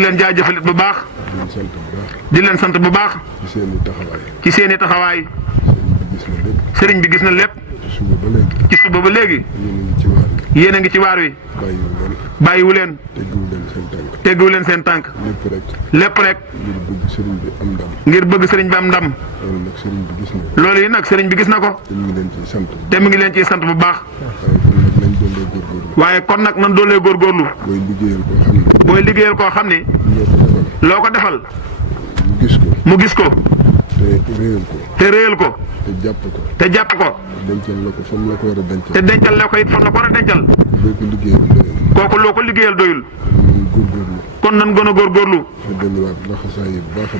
leen jaajëfalit bu baax. di leen sant bu baax. ci seeni taxawaay. sëriñ bi gis na lépp. ci suba ba léegi. yéen a ngi ci waar wi. bàyyiwu leen. tegguwu leen seen tànk. lépp rek. ngir bëgg sëriñ bi am ndam. loolu yi nag sëriñ bi gis na ko. te mu ngi leen ciy sant bu baax. waaye kon nag nan doolee góorgóorlu. booy liggéeyal koo xam ne. loo ko defal. mu gis ko. te réyal ko. te jàpp ko. dencal la ko fa mu la ko war a dencal. te dencal la ko it fa mu la ko war a dencal. kooku loo ko liggéeyal doyul. kon nan gën a góorgóorlu.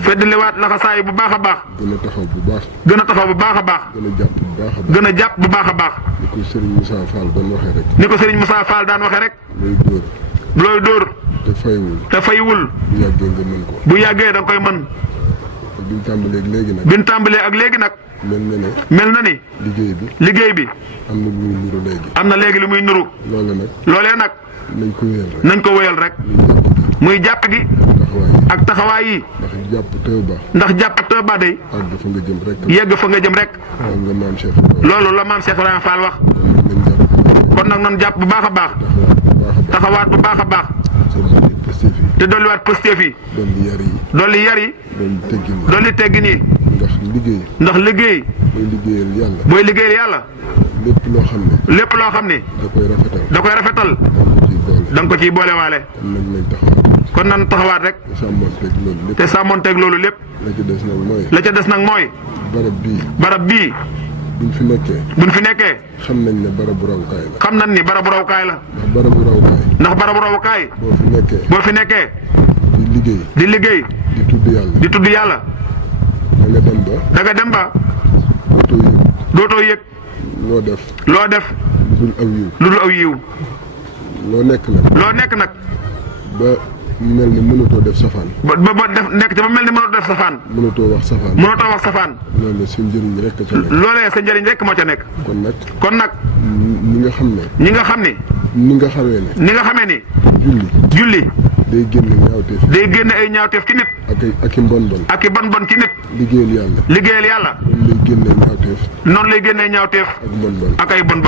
feddaliwaat laxasaay bu baax a baax. gën a taxaw bu baax. gën a taxaw bu baax a baax. gën a jàpp bu baax a baax. gën a jàpp bu baax a baax. ni ko Serigne Moussa Fall doon waxee rek. ni ko Serigne Moussa Fall daan waxee rek. looy dóor. te fayiwul. te fayiwul. bu yàggee nga mën ko. bu yàggee da nga koy mën. biñ tàmbalee ak léegi nag. biñ tàmbalee ak léegi nag. mel na ni. liggéey bi. am na lu muy nuru léegi. am na léegi lu muy nuru. loolee nag. nañ ko wéyal rek. muy jàpp gi. ak taxawaay yi. ndax jàpp tëba day. àgg fa nga jëm rek. yegg fa nga jëm rek. loolu la maam Cheikh Ibrahima Fall wax. kon nag nan jàpp bu baax a baax. taxawaat bu baax a baax. te dolliwaat positif yi. dolli yar yi. dolli teggin yi. ndax liggéey. booy liggéeyal yàlla. lépp loo xam ne. da koy rafetal. da nga ko ciy boolewaale. kon nan taxawaat rek. te sàmmonteeg loolu lépp. la ca des nag mooy. barab bii. buñ fi nekkee. xam nañ ne barabu rawukaay la. xam nañ ni barabu rawukaay la. ndax barabu rawukaay. boo fi nekkee. di liggéey. di tudd yàlla. da nga dem ba. dootoo yëg. loo def. lu dul aw yiw. loo nekk nag. ba mel ni mënatoo def safaan. ba nekk ci ba mel ni mënatoo def safaan. mënatoo wax safaan. loolu sa njëriñ rek ca nekk. loolee sa njëriñ rek moo ca nekk. kon nag. ñi nga xam ne. ni nga xamee ni. julli. day génne ay ñaawteef ci nit. ak i mbon ci nit. liggéeyal yàlla. noonu lay génnee ñaawteef. ak ay bon.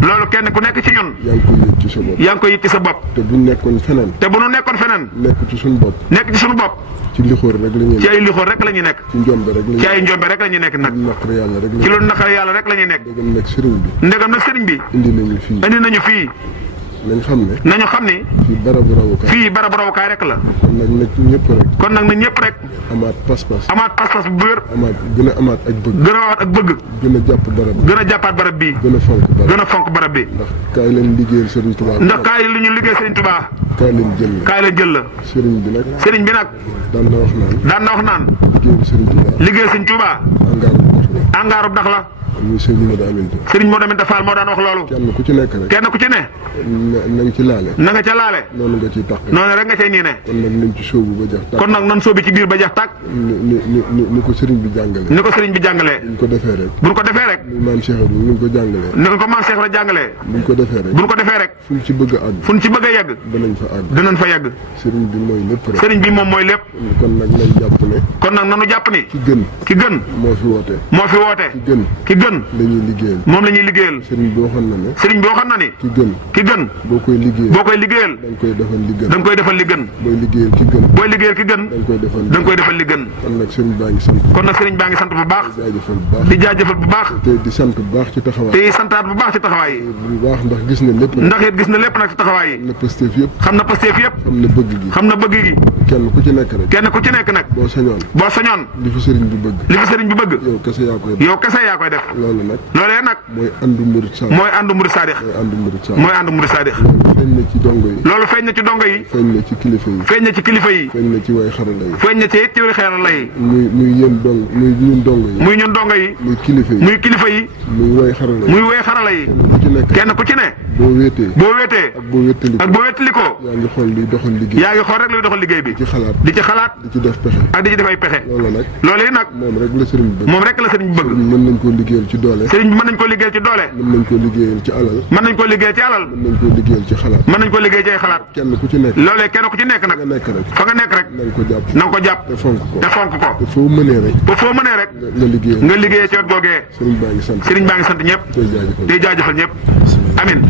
loolu kenn ku nekk ci ñun. yaa ngi koy yëg ci sa bopp. te bu nu nekkoon feneen. nekk ci suñu bopp. ci lixóor rek la ñuy nekk. ci ay lixóor rek la ñuy nekk. ci ay njombe rek la ñuy nekk nag. ci lu naqari yàlla rek la ñuy nekk. ndegam nag sëriñ bi. indi nañu fii. nañu xam ne. fii barabu rawukaay rek la. kon nag na ñëpp rek. amaat pas-pas bu wér. gën a amaat ak bëgg. gën a jàppaat barab bii. gën a fonk barab bi. ndax kaay leen liggéeyal Serigne Touba. kaay leen jël la. Serigne bi nag. daan na wax naan. liggéeyal Serigne Touba. angaarub dax la. Serigne Modou Aminta Fall moo daan wax loolu. kenn ku ci ne. na nga ca laale. noonu rek nga cay nii ne. kon nag nan sóobu ci biir ba jeex tàkk. ni ko Serigne bi jàngalee. buñ ko defee rek. ni ko maam Cheikh la jàngalee. buñ ko defee rek. fu ñu ci bëgg a yegg. danañ fa yegg. Serigne bi moom mooy lépp. kon nag nanu jàpp ne. ki gën. moo fi woote. ki gën. moom la ñuy liggéeyal. Serigne bi waxoon na ne. ki gën. boo koy liggéeyal. da nga koy defal li gën. booy liggéeyal ki gën. da nga koy defal li gën. kon nag Serigne baa ngi sant bu baax. di jaajëfal bu baax. te sant bu baax ci taxawaay yi. ndax gis na lépp nag ci taxawaay yi. xam na Pastef yëpp. xam na bëgg gi. kenn ku ci nekk nag. boo sañoon. li fi Serigne bi bëgg. yow kese yaa koy def. loolee nag. mooy àndu murid saadix. loolu feeñ na ci dongo yi. feeñ na ci kilifa yi. feeñ na ci way xarala yi. muy ñun dongo yi. muy kilifa yi. muy way xarala yi. kenn ku ci ne. boo wéetee. boo wéetee. ak boo wéttalikoo. yaa ngi xool liy doxal liggéey. yaa ngi xool rek luy doxal liggéey bi. di ci xalaat. di ci def pexe. ak di ci def ay pexe. loolu nag. moom rek la sëriñ bi bëgg. mën nañ koo liggéeyal ci doole. sëriñ bi mën nañ koo liggéeyal ci doole. mën nañ koo liggéeyal ci alal. mën nañ koo liggéeyal ci alal. mën nañ koo liggéeyal ci xalaat. mën nañ koo liggéey ci ay xalaat. kenn ku ci nekk. loolee kenn ku ci nekk nag. fa nga nekk rek. na nga ko jàpp. te fonk ko. te foo mënee rek. nga liggéeyee ci wet googee. sëriñ baa ngi sant ñëpp. tey jaajëfal ñëpp. amin